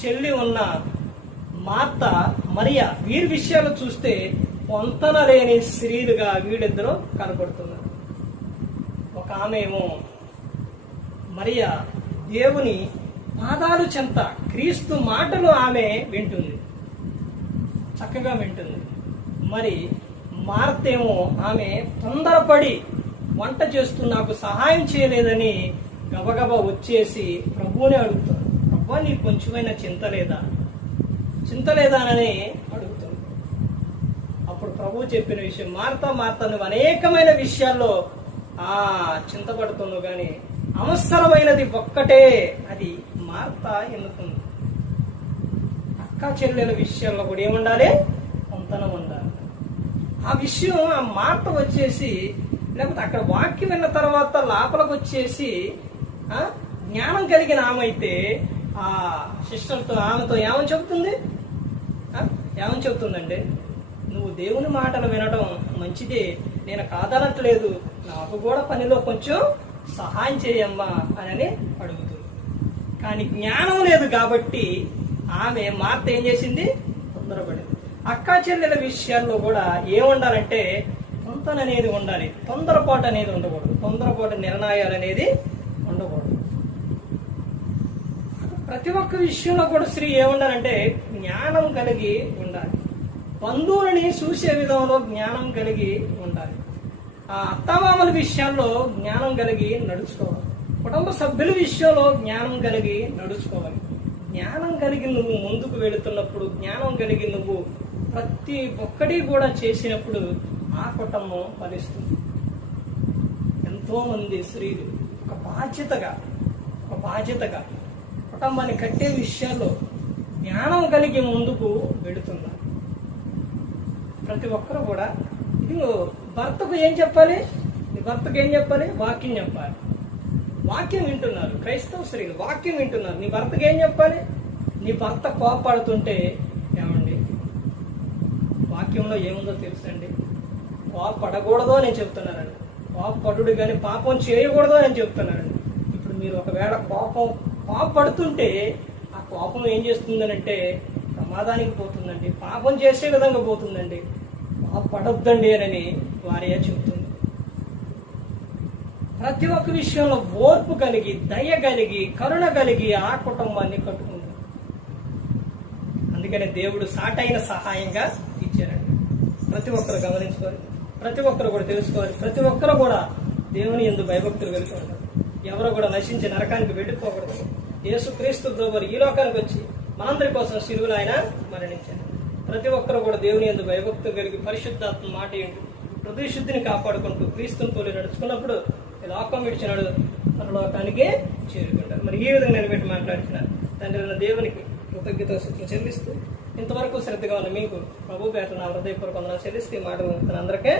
చెల్లి ఉన్న మార్త, మరియ, వీరి విషయాలు చూస్తే పొంతన లేని స్త్రీలుగా వీళ్ళిద్దరూ కనబడుతున్నారు. ఒక ఆమె ఏమో మరియ దేవుని పాదాలు చెంత క్రీస్తు మాటలు ఆమె వింటుంది, చక్కగా వింటుంది. మరి మార్తేమో ఆమె తొందరపడి వంట చేస్తూ నాకు సహాయం చేయలేదని గబగబా వచ్చేసి ప్రభువునే అడుగుతాడు, ప్రభు నీకు కొంచెమైనా చింత లేదా అని అడుగుతాడు. అప్పుడు ప్రభు చెప్పిన విషయం, మార్త నువ్వు అనేకమైన విషయాల్లో చింతపడుతున్నావు కానీ అవసరమైనది ఒక్కటే, అది మార్త ఎన్నుకుంది. అక్క చెల్లెల విషయాల్లో కూడా ఏముండాలి, పొంతనం ఉండాలి. ఆ విషయం ఆ మార్త వచ్చేసి, లేకపోతే అక్కడ వాక్యం విన్న తర్వాత లోపలికి వచ్చేసి జ్ఞానం కలిగిన ఆమె అయితే ఆ సిస్టర్తో ఆమెతో ఏమని చెబుతుందండి, నువ్వు దేవుని మాటలు వినడం మంచిదే, నేను కాదనట్లేదు, నాకు కూడా పనిలో కొంచెం సహాయం చేయమ్మా అని అడుగుతుంది. కానీ జ్ఞానం లేదు కాబట్టి ఆమె మార్త ఏం చేసింది, తొందరపడింది. అక్కా చెల్లెల విషయాల్లో కూడా ఏముండాలంటే పొంతన అనేది ఉండాలి, తొందరపాటు అనేది ఉండకూడదు, తొందరపాటు నిర్ణయాలు అనేది ఉండకూడదు. ప్రతి ఒక్క విషయంలో కూడా స్త్రీ ఏముండాలంటే జ్ఞానం కలిగి ఉండాలి, బంధువులని చూసే విధంలో జ్ఞానం కలిగి ఉండాలి, ఆ అత్తమామల విషయాల్లో జ్ఞానం కలిగి నడుచుకోవాలి, కుటుంబ సభ్యుల విషయంలో జ్ఞానం కలిగి నడుచుకోవాలి. జ్ఞానం కలిగి నువ్వు ముందుకు వెళుతున్నప్పుడు, జ్ఞానం కలిగి నువ్వు ప్రతి ఒక్కటి కూడా చేసినప్పుడు ఆ కుటుంబం ఫలిస్తుంది. ఎంతో మంది స్త్రీలు ఒక బాధ్యతగా కుటుంబాన్ని కట్టే విషయాల్లో జ్ఞానం కలిగి ముందుకు వెళుతున్నారు. ప్రతి ఒక్కరు కూడా ఇది భర్తకు ఏం చెప్పాలి, నీ భర్తకు ఏం చెప్పాలి, వాక్యం చెప్పాలి. వాక్యం వింటున్నారు క్రైస్తవ స్త్రీలు, వాక్యం వింటున్నారు. నీ భర్తకు ఏం చెప్పాలి, నీ భర్త కోపడుతుంటే ఏమండి, వాక్యంలో ఏముందో తెలుసండి, కోపడకూడదో నేను చెప్తున్నానండి, కోపపడు కానీ పాపం చేయకూడదో నేను చెప్తున్నానండి. ఇప్పుడు మీరు ఒకవేళ కోపడుతుంటే ఆ కోపం ఏం చేస్తుందనంటే ప్రమాదానికి పోతుందండి, పాపం చేసే విధంగా పోతుందండి. కోపపడొద్దండి అని వారే చెబుతుంది. ప్రతి ఒక్క విషయంలో ఓర్పు కలిగి, దయ కలిగి, కరుణ కలిగి ఆ కుటుంబాన్ని కట్టుకుంటారు. అందుకనే దేవుడు సాటైన సహాయంగా ఇచ్చారండి. ప్రతి ఒక్కరు గమనించుకోవాలి, ప్రతి ఒక్కరు కూడా తెలుసుకోవాలి, ప్రతి ఒక్కరు కూడా దేవుని యందు భయభక్తులు కలిగి ఉంటారు. ఎవరు కూడా నశించి నరకానికి వెళ్ళిపోకూడదు. యేసుక్రీస్తు ప్రభువు ఈ లోకానికి వచ్చి మనందరి కోసం శిలువలో ఆయన మరణించారు. ప్రతి ఒక్కరు కూడా దేవుని యందు భయభక్తులు కలిగి పరిశుద్ధాత్మ మాట ఏంటి హృదయ శుద్ధిని కాపాడుకుంటూ క్రీస్తుని పోలి నడుచుకున్నప్పుడు లోకం విడిచినాడు పరలోకానికి చేరుకుంటారు. మరి ఈ విధంగా నిలబెట్టి మాట్లాడుతున్న తండ్రి దేవునికి కృతజ్ఞతాస్తుతులు చెల్లిస్తూ ఇంతవరకు శ్రద్ధగా ఉన్న మీకు ప్రభు పేట నా హృదయపూర్వక వందనాలు చెల్లిస్తూ ఈ మాటలు అందరికీ